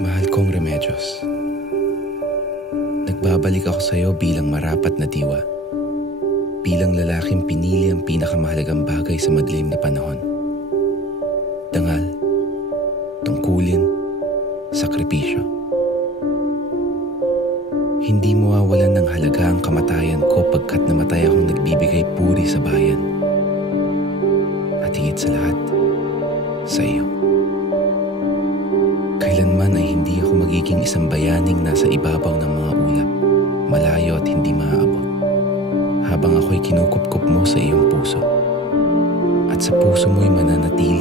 Mahal kong Remedios, nagbabalik ako sa iyo bilang marapat na diwa, bilang lalaking pinili ang pinakamahalagang bagay sa madilim na panahon. Dangal, tungkulin, sakripisyo. Hindi mawawalan ng halaga ang kamatayan ko pagkat namatay akong nagbibigay puri sa bayan. At higit sa lahat, sa iyo. Kailanman ay hindi ako magiging isang bayaning nasa ibabaw ng mga ulap, malayo at hindi maaabot, habang ako'y kinukupkup mo sa iyong puso. At sa puso mo'y mananatili